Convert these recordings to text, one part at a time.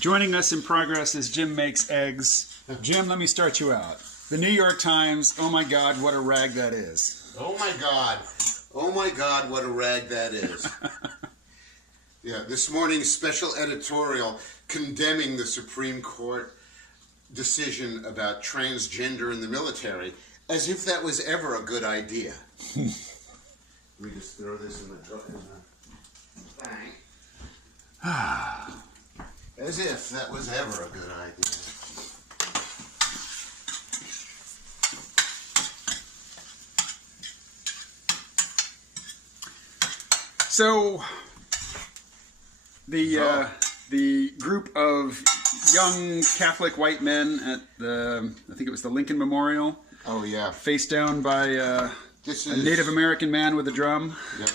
Joining us in progress is Jim Makes Eggs. Jim, let me start you out. The New York Times, oh my God, what a rag that is. Oh my God, what a rag that is. Yeah, this morning's special editorial condemning the Supreme Court decision about transgender in the military, as if that was ever a good idea. Let me just throw this in the thing. As if that was ever a good idea. So, the group of young Catholic white men at the, I think it was the Lincoln Memorial. Oh yeah. Faced down by a Native American man with a drum. Yep.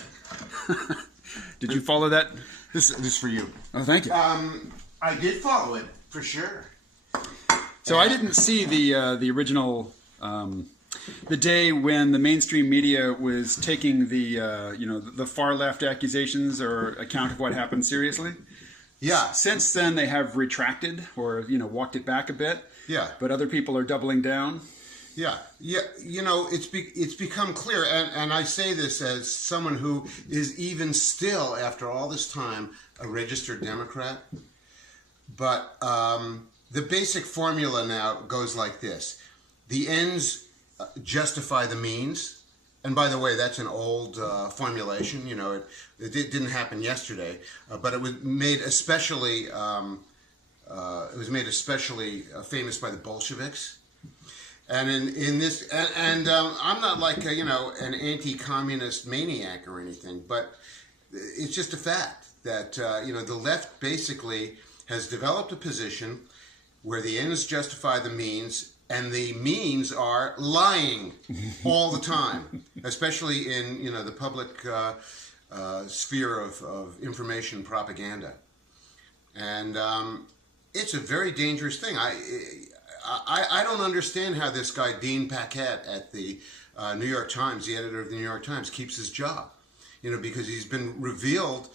Did you follow that? This is for you. Oh, thank you. I did follow it for sure. So I didn't see the original. The day when the mainstream media was taking the far left accusations or account of what happened seriously. Yeah. Since then, they have retracted or walked it back a bit. Yeah. But other people are doubling down. Yeah. It's become clear, and I say this as someone who is even still, after all this time, a registered Democrat. But the basic formula now goes like this: the ends justify the means. And by the way, that's an old formulation. It didn't happen yesterday, but it was made especially famous by the Bolsheviks. And in this, and I'm not like an anti-communist maniac or anything, but it's just a fact that the left basically has developed a position where the ends justify the means. And the means are lying all the time, especially in the public sphere of information propaganda, and it's a very dangerous thing. I don't understand how this guy Dean Paquette at the New York Times, the editor of the New York Times, keeps his job, because he's been revealed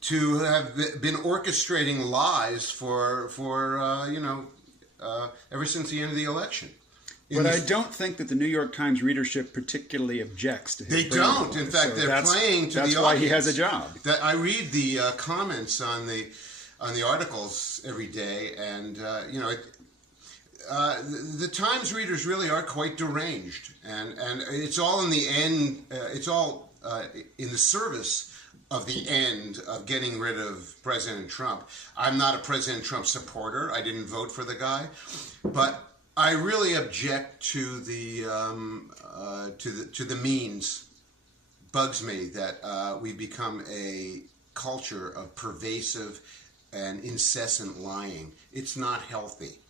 to have been orchestrating lies for ever since the end of the election. But I don't think that the New York Times readership particularly objects to his They don't. In fact, they're playing to the audience. That's why he has a job. I read the comments on the articles every day, and the Times readers really are quite deranged, and it's all in the end. It's all in the service of the end of getting rid of President Trump. I'm not a President Trump supporter. I didn't vote for the guy, but I really object to the means. Bugs me that we become a culture of pervasive and incessant lying. It's not healthy.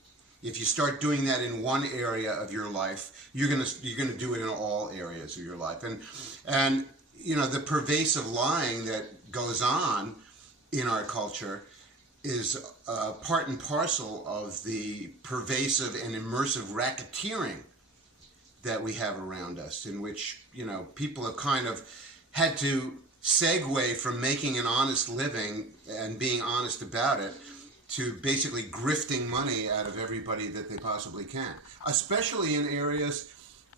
If you start doing that in one area of your life, you're gonna do it in all areas of your life, and the pervasive lying that goes on in our culture is part and parcel of the pervasive and immersive racketeering that we have around us, in which, people have kind of had to segue from making an honest living and being honest about it to basically grifting money out of everybody that they possibly can, especially in areas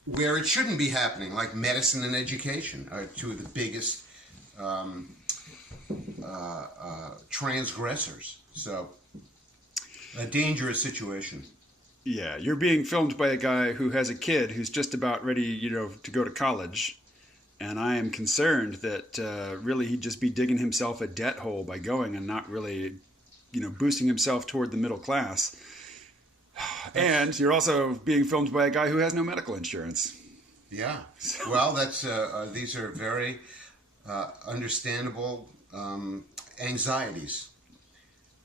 where it shouldn't be happening, like medicine and education are two of the biggest transgressors. So, a dangerous situation. Yeah, you're being filmed by a guy who has a kid who's just about ready, to go to college. And I am concerned that really he'd just be digging himself a debt hole by going and not really, boosting himself toward the middle class. And you're also being filmed by a guy who has no medical insurance. Yeah. Well, that's these are very understandable anxieties.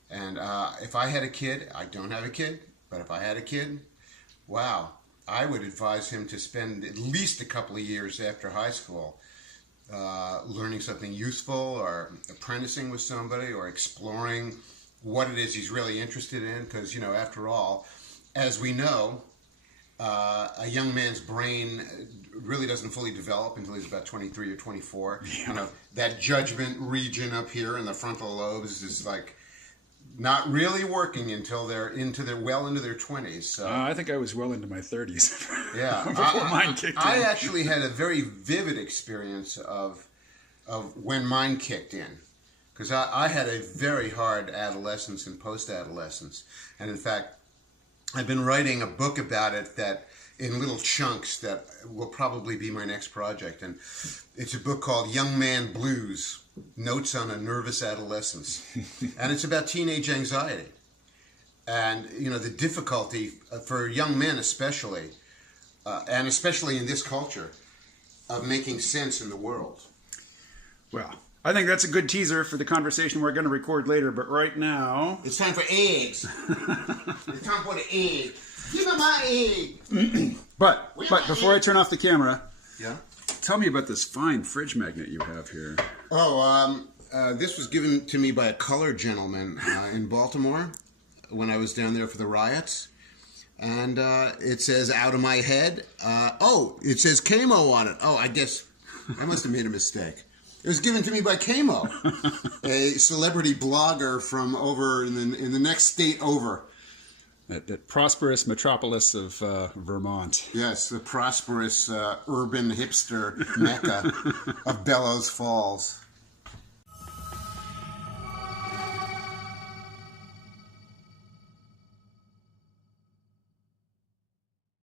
And if I had a kid, I don't have a kid, but if I had a kid, wow, I would advise him to spend at least a couple of years after high school learning something useful, or apprenticing with somebody, or exploring what it is he's really interested in. Because, after all, as we know, a young man's brain really doesn't fully develop until he's about 23 or 24. Yeah. That judgment region up here in the frontal lobes is like not really working until they're well into their 20s. So. I think I was well into my 30s. Yeah, before mine kicked in. I actually had a very vivid experience of when mine kicked in, because I had a very hard adolescence and post-adolescence, and in fact, I've been writing a book about it that in little chunks that will probably be my next project, and it's a book called Young Man Blues: Notes on a Nervous Adolescence, and it's about teenage anxiety, and the difficulty for young men especially, and especially in this culture, of making sense in the world. Well, I think that's a good teaser for the conversation we're going to record later, but right now... It's time for eggs. It's time for the egg. Give me my egg. But before I turn off the camera, yeah, tell me about this fine fridge magnet you have here. Oh, this was given to me by a colored gentleman in Baltimore when I was down there for the riots. And it says, out of my head. It says Camo on it. Oh, I guess I must have made a mistake. It was given to me by Camo, a celebrity blogger from over in the next state over. That prosperous metropolis of Vermont. Yes, the prosperous urban hipster mecca of Bellows Falls.